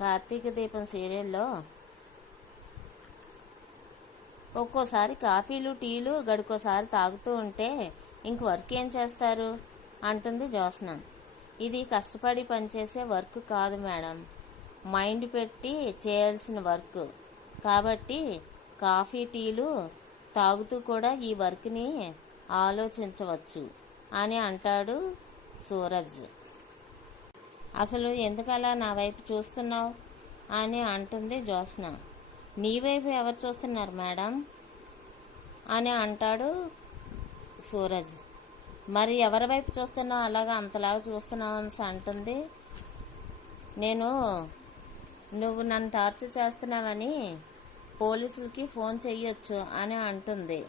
కార్తీక దీపం సీరియల్లో ఒక్కోసారి కాఫీలు టీలు గడుకోసారి తాగుతూ ఉంటే ఇంక వర్క్ ఏం చేస్తారు అంటుంది జ్యోత్స్న. ఇది కష్టపడి పనిచేసే వర్క్ కాదు మేడం, మైండ్ పెట్టి చేయాల్సిన వర్క్. కాబట్టి కాఫీ టీలు తాగుతూ కూడా ఈ వర్క్ని ఆలోచించవచ్చు అని అంటాడు సూరజ్. అసలు ఎందుకలా నా వైపు చూస్తున్నావు అని అంటుంది జ్యోత్స్న. నీ వైపు ఎవరు చూస్తున్నారు మేడం అని అంటాడు సూరజ్. మరి ఎవరి వైపు చూస్తున్నావు అలాగా అంతలాగా చూస్తున్నావు అని అంటుంది. నువ్వు నన్ను టార్చర్ చేస్తున్నావని పోలీసులకి ఫోన్ చెయ్యొచ్చు అని అంటుంది.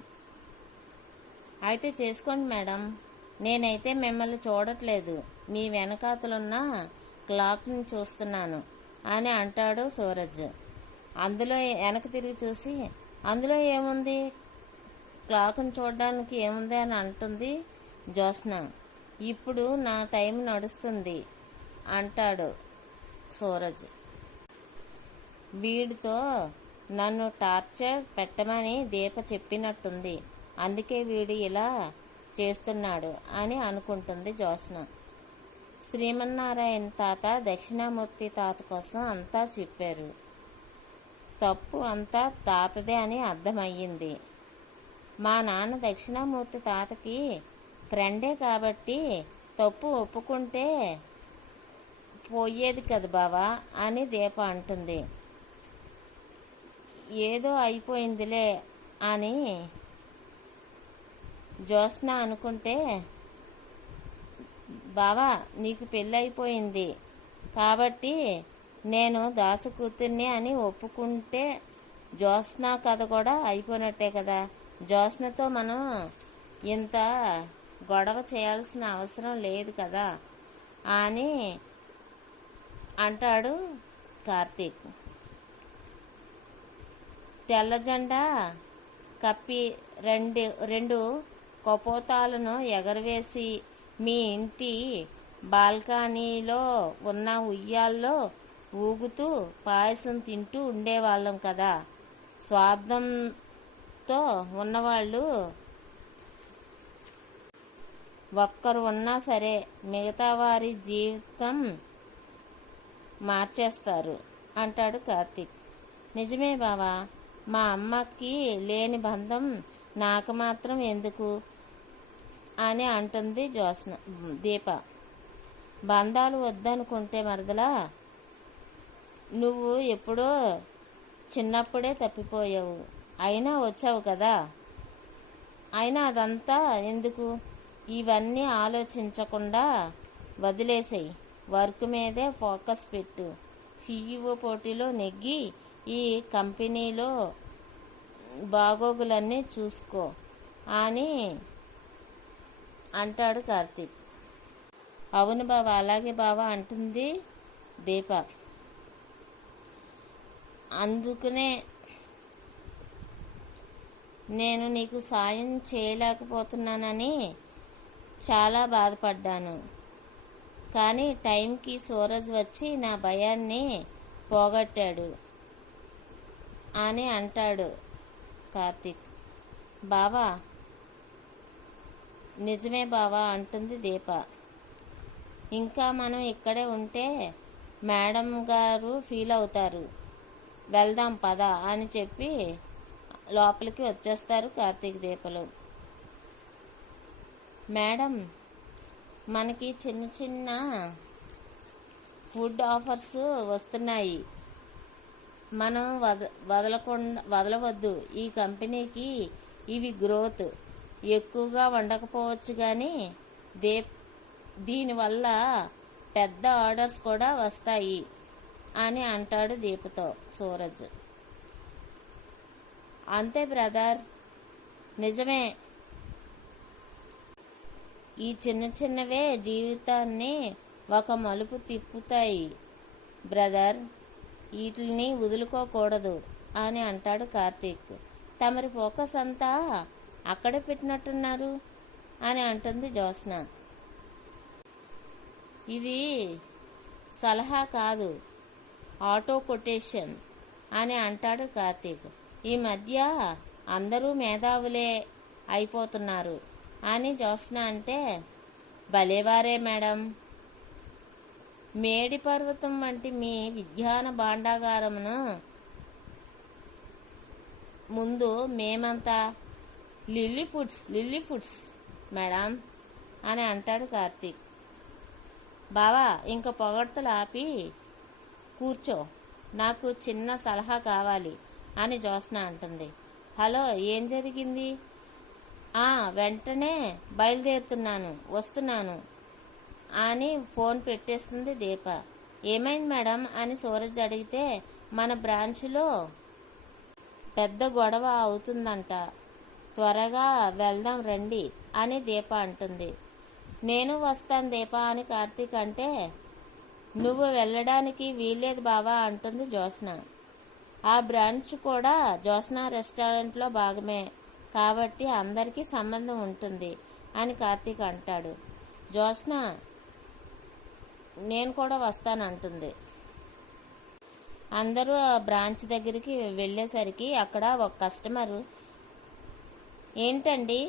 అయితే చేసుకోండి మేడం, నేనైతే మిమ్మల్ని చూడట్లేదు, మీ వెనకాతలున్న క్లాక్ని చూస్తున్నాను అని అంటాడు సూరజ్. అందులో వెనక తిరిగి చూసి అందులో ఏముంది, క్లాక్ని చూడడానికి ఏముంది అని అంటుంది జ్యోత్స్న. ఇప్పుడు నా టైం నడుస్తుంది అంటాడు సూరజ్. వీడితో నన్ను టార్చర్ పెట్టమని దీప చెప్పినట్టుంది, అందుకే వీడు ఇలా చేస్తున్నాడు అని అనుకుంటుంది జ్యోత్స్న. శ్రీమన్నారాయణ తాత దక్షిణామూర్తి తాత కోసం అంతా చెప్పారు, తప్పు అంతా తాతదే అని అర్థమయ్యింది. మా నాన్న దక్షిణామూర్తి తాతకి ఫ్రెండే కాబట్టి తప్పు ఒప్పుకుంటే పోయేది కదా బావా అని దీప అంటుంది. ఏదో అయిపోయిందిలే అని జ్యోత్స్న అనుకుంటే, బావా నీకు పెళ్ళైపోయింది కాబట్టి నేను దాసు కూతుర్ని అని ఒప్పుకుంటే జ్యోత్స్న కథ కూడా అయిపోయినట్టే కదా, జ్యోత్స్నతో మనం ఇంత గొడవ చేయాల్సిన అవసరం లేదు కదా అని అంటాడు కార్తీక్. తెల్ల జెండా కప్పి రెండు కపోతాలను ఎగరవేసి మీ ఇంటి బాల్కనీలో ఉన్న ఉయ్యాల్లో ఊగుతూ పాయసం తింటూ ఉండేవాళ్ళం కదా. స్వార్థంతో ఉన్నవాళ్ళు ఒక్కరు ఉన్నా సరే మిగతా వారి జీవితం మార్చేస్తారు అంటాడు కార్తీక్. నిజమే బావా, మా అమ్మకి లేని బంధం నాకు మాత్రం ఎందుకు అని అంటుంది దీప. బంధాలు వద్దనుకుంటే మరదలా, నువ్వు ఎప్పుడో చిన్నప్పుడే తప్పిపోయావు, అయినా వచ్చావు కదా, అయినా అదంతా ఎందుకు, ఇవన్నీ ఆలోచించకుండా వదిలేసేయి, వర్క్ మీదే ఫోకస్ పెట్టు, CEO పోటీలో నెగ్గి ఈ కంపెనీలో బాగోగులన్నీ చూసుకో అని అంటాడు కార్తీక్. అవును బావా, అలాగే బావా అంటుంది దీప. అందుకనే నేను నీకు సాయం చేయలేకపోతున్నానని చాలా బాధపడ్డాను, కానీ టైంకి సూరజ్ వచ్చి నా భయాన్ని పోగొట్టాడు అని అంటాడు కార్తీక్. బావా నిజమే బావా అంటుంది దీప. ఇంకా మనం ఇక్కడే ఉంటే మేడం గారు ఫీల్ అవుతారు, వెళ్దాం పద అని చెప్పి లోపలికి వచ్చేస్తారు కార్తీక్ దీపలు. మేడం, మనకి చిన్న చిన్న ఫుడ్ ఆఫర్స్ వస్తున్నాయి, మనం వదలవద్దు, ఈ కంపెనీకి ఇవి గ్రోత్ ఎక్కువగా ఉండకపోవచ్చు కానీ దీనివల్ల పెద్ద ఆర్డర్స్ కూడా వస్తాయి అని అంటాడు దీపతో సూరజ్. అంతే బ్రదర్, నిజమే, ఈ చిన్న చిన్నవే జీవితాన్ని ఒక మలుపు తిప్పుతాయి బ్రదర్, వీటిని వదులుకోకూడదు అని అంటాడు కార్తీక్. తమరి ఫోకస్ అంతా అక్కడే పెట్టినట్టున్నారు అని అంటుంది జ్యోత్స్న. ఇది సలహా కాదు, ఆటో కొటేషన్ అని అంటాడు కార్తీక్. ఈ మధ్య అందరూ మేధావులే అయిపోతున్నారు అని జ్యోత్స్న అంటే, భలేవారే మేడం, మేడి పర్వతం వంటి మీ విజ్ఞాన భాండాగారమును ముందు మేమంతా లిల్లీ ఫుడ్స్ మేడం అని అంటాడు కార్తీక్. బావా, ఇంక పొగడ్తలు ఆపి కూర్చో, నాకు చిన్న సలహా కావాలి అని జ్యోత్స్న అంటుంది. హలో, ఏం జరిగింది? వెంటనే బయలుదేరుతున్నాను, వస్తున్నాను అని ఫోన్ పెట్టేస్తుంది దీప. ఏమైంది మేడం అని సూరజ్ అడిగితే, మన బ్రాంచ్లో పెద్ద గొడవ అవుతుందంట, త్వరగా వెళ్దాం రండి అని దీప అంటుంది. నేను వస్తాను దీప అని కార్తీక్ అంటే, నువ్వు వెళ్ళడానికి వీల్లేదు బావా అంటుంది జ్యోత్స్న. ఆ బ్రాంచ్ కూడా జ్యోత్స్న రెస్టారెంట్లో భాగమే కాబట్టి అందరికీ సంబంధం ఉంటుంది అని కార్తీక్ అంటాడు. జ్యోత్స్న నేను కూడా వస్తానంటుంది. అందరూ ఆ బ్రాంచ్ దగ్గరికి వెళ్ళేసరికి అక్కడ ఒక కస్టమరు, ఏంటండి,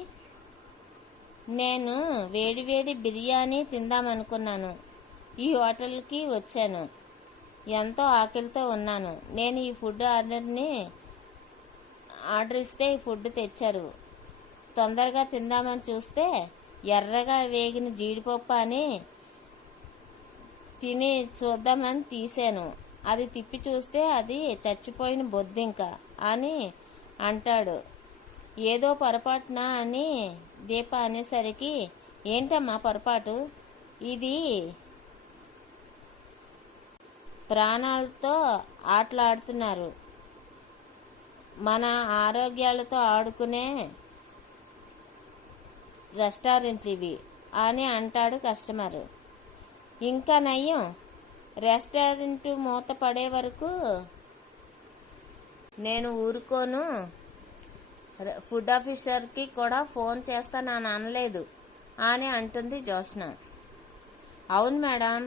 నేను వేడివేడి బిర్యానీ తిందామనుకున్నాను, ఈ హోటల్కి వచ్చాను, ఎంతో ఆకలితో ఉన్నాను, నేను ఈ ఫుడ్ ఆర్డర్ ఇస్తే ఈ ఫుడ్ తెచ్చారు, తొందరగా తిందామని చూస్తే ఎర్రగా వేగిన జీడిపప్పు అని తిని చూద్దామని తీశాను, అది తిప్పి చూస్తే అది చచ్చిపోయిన బొద్దింక అని అంటాడు. ఏదో పొరపాటునా అని దీప అనేసరికి, ఏంటమ్మా పొరపాటు, ఇది ప్రాణాలతో ఆటలాడుతున్నారు, మన ఆరోగ్యాలతో ఆడుకునే రెస్టారెంట్లు ఇవి అని అంటాడు కస్టమరు. ఇంకా నయ్యం, రెస్టారెంట్ మూత పడే వరకు నేను ఊరుకోను, ఫుడ్ ఆఫీసర్కి కూడా ఫోన్ చేస్తానని అనలేదు అని అంటుంది జ్యోత్స్న. అవును మేడం,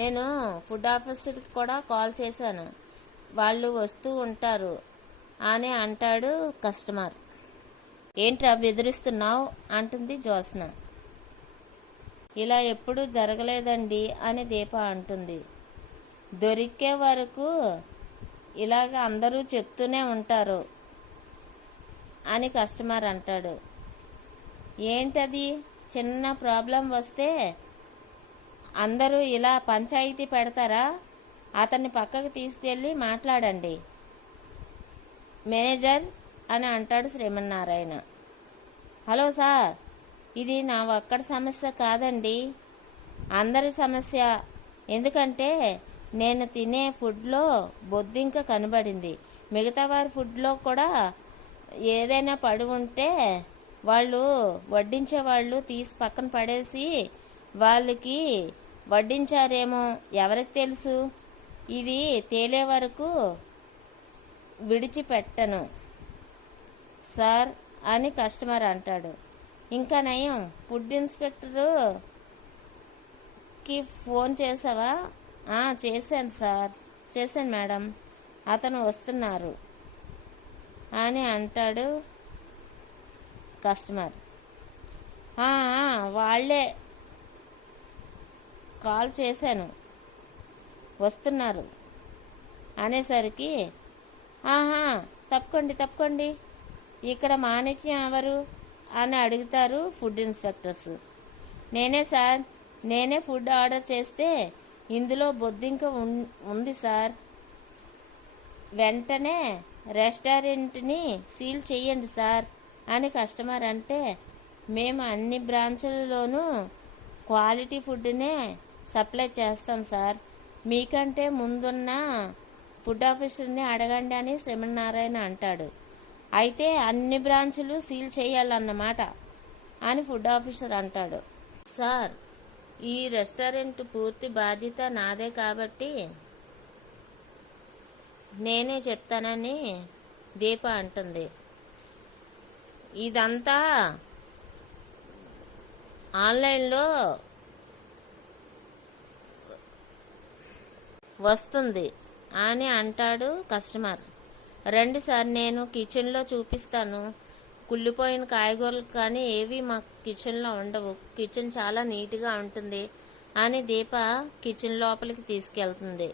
నేను ఫుడ్ ఆఫీసర్కి కూడా కాల్ చేశాను, వాళ్ళు వస్తూ ఉంటారు అని అంటాడు కస్టమర్. ఏంట్రా బెదిరిస్తున్నావు అంటుంది జ్యోత్స్న. ఇలా ఎప్పుడూ జరగలేదండి అని దీప అంటుంది. దొరికే వరకు ఇలాగ అందరూ చెప్తూనే ఉంటారు అని కస్టమర్ అంటాడు. ఏంటది, చిన్న ప్రాబ్లం వస్తే అందరూ ఇలా పంచాయతీ పెడతారా, అతన్ని పక్కకు తీసుకెళ్ళి మాట్లాడండి మేనేజర్ అని అంటాడు శ్రీమన్నారాయణ. హలో సార్, ఇది నా ఒక్కడి సమస్య కాదండి, అందరి సమస్య, ఎందుకంటే నేను తినే ఫుడ్లో బొద్దింక కనబడింది, మిగతా వారి ఫుడ్లో కూడా ఏదైనా పడి ఉంటే వాళ్ళు వడ్డించే వాళ్ళు తీసి పక్కన పడేసి వాళ్ళకి వడ్డించారేమో, ఎవరికి తెలుసు, ఇది తేలే వరకు విడిచిపెట్టను సార్ అని కస్టమర్ అంటాడు. ఇంకా నయం, ఫుడ్ ఇన్స్పెక్టర్కి ఫోన్ చేసావా? చేశాను సార్, చేశాను మేడం, అతను వస్తున్నారు అని అంటాడు కస్టమర్. వాళ్ళే కాల్ చేశాను, వస్తున్నారు అనేసరికి, తప్పుకోండి, ఇక్కడ మాణిక్యం ఎవరు అని అడుగుతారు ఫుడ్ ఇన్స్పెక్టర్స్. నేనే సార్, నేనే ఫుడ్ ఆర్డర్ చేస్తే ఇందులో బొద్దింక ఉంది సార్, వెంటనే రెస్టారెంట్ని సీల్ చేయండి సార్ అని కస్టమర్ అంటే, మేము అన్ని బ్రాంచులలోనూ క్వాలిటీ ఫుడ్నే సప్లై చేస్తాం సార్, మీకంటే ముందున్న ఫుడ్ ఆఫీసర్ని అడగండి అని శ్రీమన్నారాయణ అంటాడు. అయితే అన్ని బ్రాంచులు సీల్ చేయాలన్నమాట అని ఫుడ్ ఆఫీసర్ అంటాడు. సార్, ఈ రెస్టారెంట్ పూర్తి బాధ్యత నాదే కాబట్టి నేనే చెప్తానని దీప అంటుంది. ఇదంతా ఆన్లైన్లో వస్తుంది, అని అంటాడు కస్టమర్. రండి సార్, నేను కిచెన్లో చూపిస్తాను. కుళ్ళిపోయిన కాయగూరలు కానీ ఏవి మా కిచెన్లో ఉండవు. కిచెన్ చాలా నీట్గా ఉంటుంది అని దీప కిచెన్ లోపలికి తీసుకెళ్తుంది.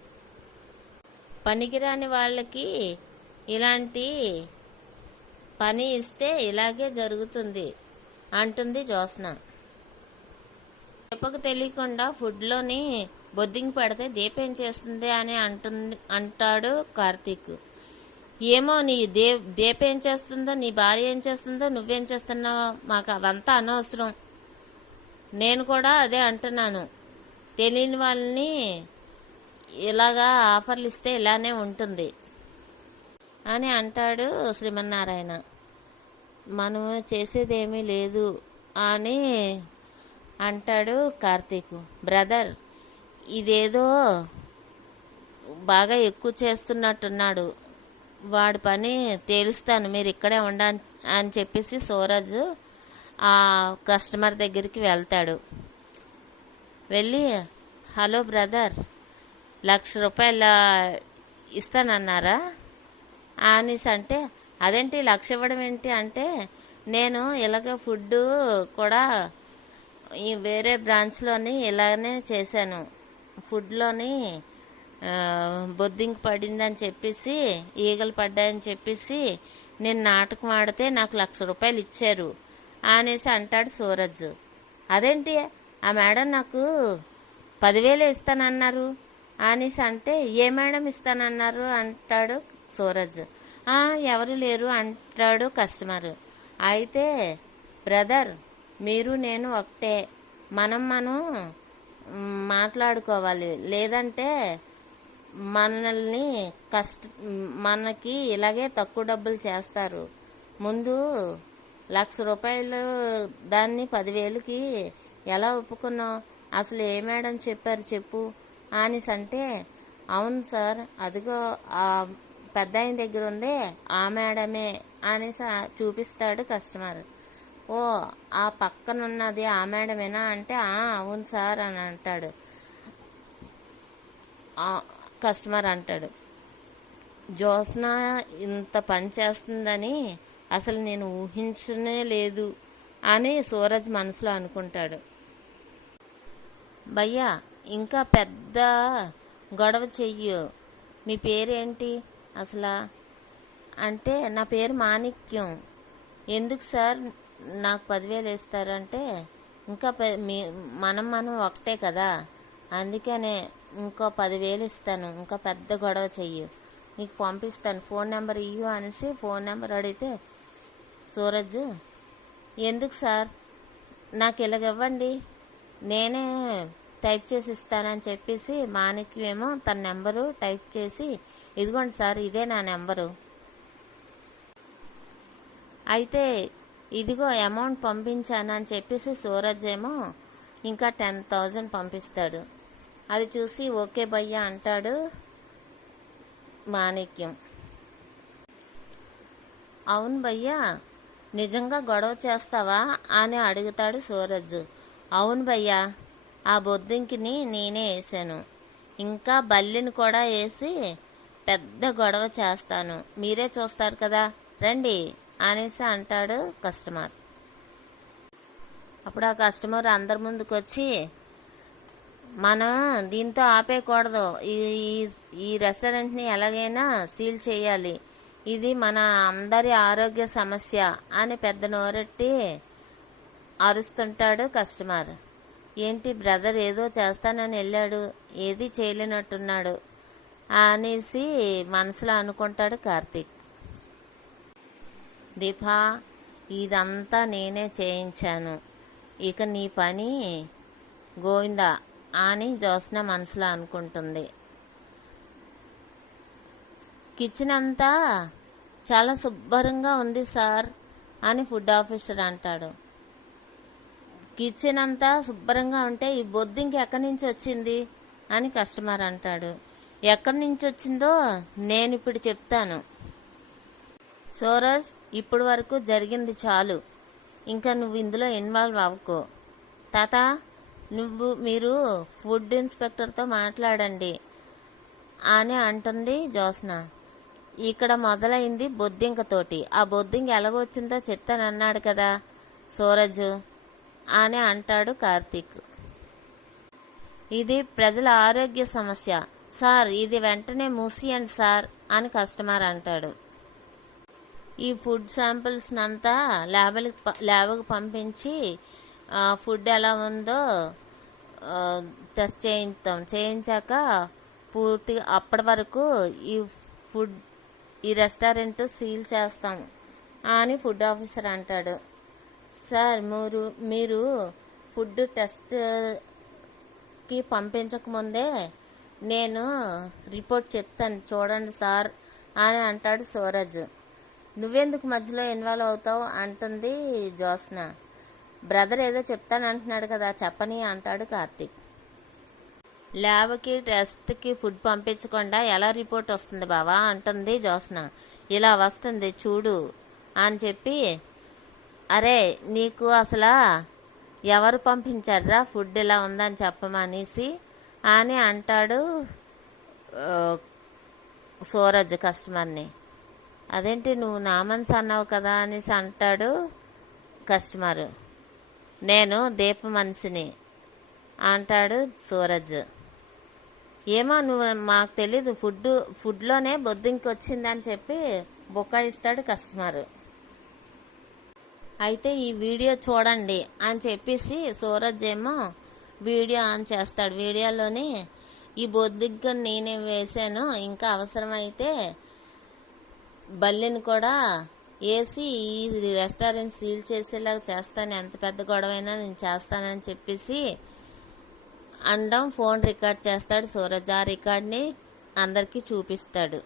పనికిరాని వాళ్ళకి ఇలాంటి పని ఇస్తే ఇలాగే జరుగుతుంది అంటుంది జ్యోత్స్న. దీపకు తెలియకుండా ఫుడ్లోని బొద్దింక పెడితే దీప ఏం చేస్తుంది అని అంటాడు కార్తీక్. ఏమో నీ దీప ఏం చేస్తుందో, నీ భార్య ఏం చేస్తుందో, నువ్వేం చేస్తున్నావో మాకు అవంతా అనవసరం. నేను కూడా అదే అంటున్నాను. తెలియని వాళ్ళని ఇలాగా ఆఫర్లు ఇస్తే ఇలానే ఉంటుంది అని అంటాడు శ్రీమన్నారాయణ. మనం చేసేదేమీ లేదు అని అంటాడు కార్తీక్. బ్రదర్, ఇదేదో బాగా ఎక్కువ చేస్తున్నట్టున్నాడు, వాడి పని తేలుస్తాను, మీరు ఇక్కడే ఉండాలి అని చెప్పేసి సూరజ్ ఆ కస్టమర్ దగ్గరికి వెళ్తాడు. వెళ్ళి, హలో బ్రదర్, 1,00,000 రూపాయల ఇస్తానన్నారా అనేసి అంటే, అదేంటి 1,00,000 ఇవ్వడం ఏంటి అంటే, నేను ఇలాగ ఫుడ్ కూడా ఈ వేరే బ్రాంచ్లోని ఇలానే చేశాను. ఫుడ్లోని బొద్దింక పడిందని చెప్పేసి, ఈగలు పడ్డాయని చెప్పేసి నేను నాటకం ఆడితే నాకు 1,00,000 రూపాయలు ఇచ్చారు అనేసి అంటాడు సూరజ్. అదేంటి, ఆ మేడం నాకు 10,000 ఇస్తానన్నారు అనేసి అంటే, ఏ మేడం ఇస్తానన్నారు అంటాడు సూరజ్. ఎవరు లేరు అంటాడు కస్టమర్. అయితే బ్రదర్, మీరు నేను ఒకటే, మనం మాట్లాడుకోవాలి, లేదంటే మనకి ఇలాగే తక్కువ డబ్బులు చేస్తారు. ముందు 1,00,000 రూపాయలు దాన్ని 10,000కి ఎలా ఒప్పుకున్నావు, అసలు ఏ మేడం చెప్పారు చెప్పు అనేసి అంటే, అవును సార్, అదిగో ఆ పెద్ద ఆయన దగ్గర ఉంది, ఆ మేడమే అనేసి చూపిస్తాడు కస్టమర్. ఓ, ఆ పక్కనున్నది ఆ మేడమేనా అంటే, అవును సార్ అని అంటాడు కస్టమర్. అంటాడు, జ్యోత్స్న ఇంత పని చేస్తుందని అసలు నేను ఊహించనే లేదు అని సూరజ్ మనసులో అనుకుంటాడు. భయ్యా, ఇంకా పెద్ద గొడవ చెయ్యు, మీ పేరేంటి అసలు అంటే, నా పేరు మాణిక్యం. ఎందుకు సార్ నాకు 10,000 ఇస్తారంటే, ఇంకా మనం ఒకటే కదా, అందుకనే ఇంకో 10,000 ఇస్తాను, ఇంకా పెద్ద గొడవ చెయ్యు, నీకు పంపిస్తాను, ఫోన్ నెంబర్ ఇయ్యు అనేసి ఫోన్ నెంబర్ అడిగితే సూరజ్, ఎందుకు సార్, నాకు ఇలాగివ్వండి, నేనే టైప్ చేసి ఇస్తానని చెప్పేసి మాణిక్యమేమో తన నెంబరు టైప్ చేసి, ఇదిగోండి సార్, ఇదే నా నెంబరు, అయితే ఇదిగో అమౌంట్ పంపించాను అని చెప్పేసి సూరజ్ ఏమో ఇంకా 10,000 పంపిస్తాడు. అది చూసి ఓకే భయ్యా అంటాడు మాణిక్యం. అవును భయ్యా, నిజంగా గొడవ చేస్తావా అని అడుగుతాడు సూరజ్. అవును భయ్యా, ఆ బొద్దింకిని నేనే వేసాను, ఇంకా బల్లిని కూడా వేసి పెద్ద గొడవ చేస్తాను, మీరే చూస్తారు కదా, రండి అనేసి అంటాడు కస్టమర్. అప్పుడు ఆ కస్టమర్ అందరి ముందుకు వచ్చి, మనం దీంతో ఆపేయకూడదు, ఈ రెస్టారెంట్ని ఎలాగైనా సీల్ చేయాలి, ఇది మన అందరి ఆరోగ్య సమస్య అని పెద్ద నోరెట్టి అరుస్తుంటాడు కస్టమర్. ఏంటి బ్రదర్ ఏదో చేస్తానని వెళ్ళాడు, ఏది చేయలేనట్టున్నాడు అనేసి మనసులో అనుకుంటాడు కార్తీక్. దీపా, ఇదంతా నేనే చేయించాను, ఇక నీ పని గోవిందా అని జ్యోత్స్న మనసులో అనుకుంటుంది. కిచెన్ అంతా చాలా శుభ్రంగా ఉంది సార్ అని ఫుడ్ ఆఫీసర్ అంటాడు. కిచెన్ అంతా శుభ్రంగా ఉంటే ఈ బొద్దింక ఎక్కడి నుంచి వచ్చింది అని కస్టమర్ అంటాడు. ఎక్కడి నుంచి వచ్చిందో నేను ఇప్పుడు చెప్తాను సూరజ్, ఇప్పుడు వరకు జరిగింది చాలు, ఇంకా నువ్వు ఇందులో ఇన్వాల్వ్ అవ్వకు. తాత, మీరు ఫుడ్ ఇన్స్పెక్టర్తో మాట్లాడండి, అని అంటుంది జ్యోత్స్న. ఇక్కడ మొదలైంది బొద్దింకతోటి. ఆ బొద్దింక ఎలాగొచ్చిందో చెప్తానన్నాడు కదా సూరజ్ అని అంటాడు కార్తీక్. ఇది ప్రజల ఆరోగ్య సమస్య సార్, ఇది వెంటనే మూసియండి సార్ అని కస్టమర్ అంటాడు. ఈ ఫుడ్ శాంపిల్స్ అంతా ల్యాబ్కి పంపించి ఫుడ్ ఎలా ఉందో టెస్ట్ చేయించాక పూర్తిగా అప్పటి వరకు ఈ రెస్టారెంట్ సీల్ చేస్తాం అని ఫుడ్ ఆఫీసర్ అంటాడు. సార్, మీరు ఫుడ్ టెస్ట్కి పంపించకముందే నేను రిపోర్ట్ చెప్తాను చూడండి సార్ అని అంటాడు సూరజ్. నువ్వెందుకు మధ్యలో ఇన్వాల్వ్ అవుతావు అంటుంది జ్యోత్స్న. బ్రదర్ ఏదో చెప్తాను అంటున్నాడు కదా, చెప్పని అంటాడు కార్తీక్. ల్యాబ్కి టెస్ట్కి ఫుడ్ పంపించకుండా ఎలా రిపోర్ట్ వస్తుంది బావా అంటుంది జ్యోత్స్న. ఇలా వస్తుంది చూడు అని చెప్పి, అరే నీకు అసలు ఎవరు పంపించారా ఫుడ్ ఇలా ఉందని చెప్పమనేసి అని అంటాడు సూరజ్ కస్టమర్ని. అదేంటి నువ్వు నా మనసు అన్నావు కదా అనేసి అంటాడు కస్టమరు. నేను దీప మనిషిని అంటాడు సూరజ్. ఏమో నువ్వు మాకు తెలీదు, ఫుడ్లోనే బొద్దింకి వచ్చిందని చెప్పి బుకాయిస్తాడు కస్టమరు. అయితే ఈ వీడియో చూడండి అని చెప్పేసి సూరజ్ ఏమో వీడియో ఆన్ చేస్తాడు. వీడియోలోని ఈ బొద్దింకను నేనే వేసాను, ఇంకా అవసరమైతే బల్లిని కూడా వేసి ఈ రెస్టారెంట్ సీల్ చేసేలాగా చేస్తాను, ఎంత పెద్ద గొడవైనా నేను చేస్తానని చెప్పేసి అండం ఫోన్ రికార్డ్ చేస్తాడు సూరజ్. ఆ రికార్డ్ని అందరికీ చూపిస్తాడు.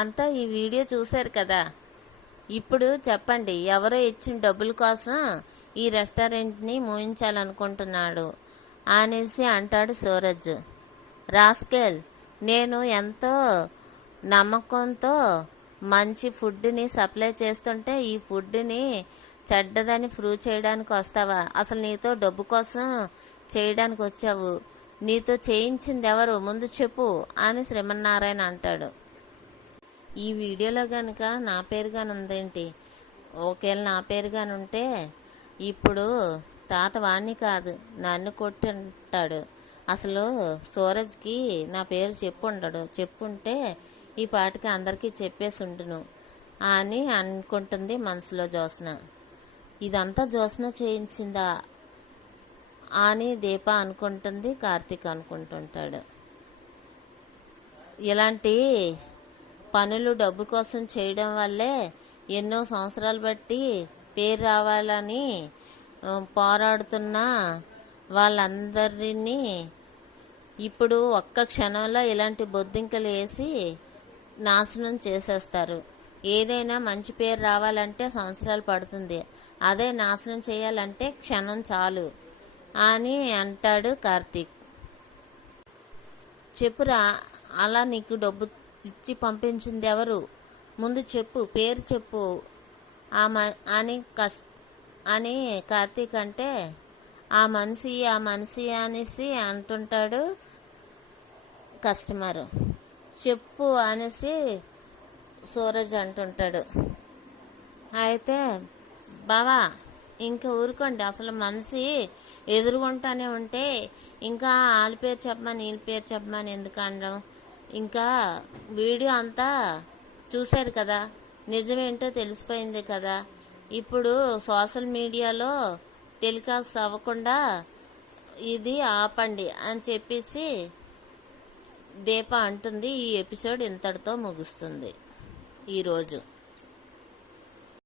అంతా ఈ వీడియో చూశారు కదా, ఇప్పుడు చెప్పండి ఎవరో ఇచ్చిన డబ్బుల కోసం ఈ రెస్టారెంట్ని మూయించాలనుకుంటున్నాడు అనేసి అంటాడు సూరజ్. రాస్కెల్, నేను ఎంతో నమ్మకంతో మంచి ఫుడ్ని సప్లై చేస్తుంటే ఈ ఫుడ్ని చెడ్డదని ప్రూవ్ చేయడానికి వస్తావా? అసలు నీతో డబ్బు కోసం చేయడానికి వచ్చావు, నీతో చేయించింది ఎవరు ముందు చెప్పు అని శ్రీమన్నారాయణ అంటాడు. ఈ వీడియోలో కనుక నా పేరు కానీ ఉందేంటి? ఒకవేళ నా పేరు కానీ ఉంటే ఇప్పుడు తాత వాణ్ణి కాదు నన్ను కొట్టుంటాడు. అసలు సూరజ్కి నా పేరు చెప్పుంటే ఈ పాటికి అందరికీ చెప్పేసి ఉండును అని అనుకుంటుంది మనసులో జ్యోత్స్న. ఇదంతా జ్యోత్స్న చేయించిందా అని దీప అనుకుంటుంది, కార్తీక్ అనుకుంటుంటాడు. ఇలాంటి పనులు డబ్బు కోసం చేయడం వల్లే ఎన్నో సంవత్సరాలు బట్టి పేరు రావాలని పోరాడుతున్న వాళ్ళందరినీ ఇప్పుడు ఒక్క క్షణంలో ఇలాంటి బొద్దింకలు వేసి నాశనం చేసేస్తారు. ఏదైనా మంచి పేరు రావాలంటే సంవత్సరాలు పడుతుంది, అదే నాశనం చేయాలంటే క్షణం చాలు అని అంటాడు కార్తీక్. చెప్పురా, అలా నీకు డబ్బు ఇచ్చి పంపించింది ఎవరు ముందు చెప్పు, పేరు చెప్పు అని కార్తీక్ అంటే ఆ మనిషి అనేసి అంటుంటాడు కస్టమరు. చెప్పు అనేసి సూరజ్ అంటుంటాడు. అయితే బావా ఇంకా ఊరుకోండి, అసలు మనిషి ఎదురుగుంటానే ఉంటే ఇంకా వాళ్ళ పేరు చెప్పమని వీళ్ళ పేరు చెప్పమని ఎందుకు అనడం? ఇంకా వీడియో అంతా చూశారు కదా, నిజమేంటో తెలిసిపోయింది కదా, ఇప్పుడు సోషల్ మీడియాలో టెలికాస్ట్ అవ్వకుండా ఇది ఆపండి అని చెప్పేసి దీప అంటుంది. ఈ ఎపిసోడ్ ఇంతటితో ముగుస్తుంది ఈరోజు.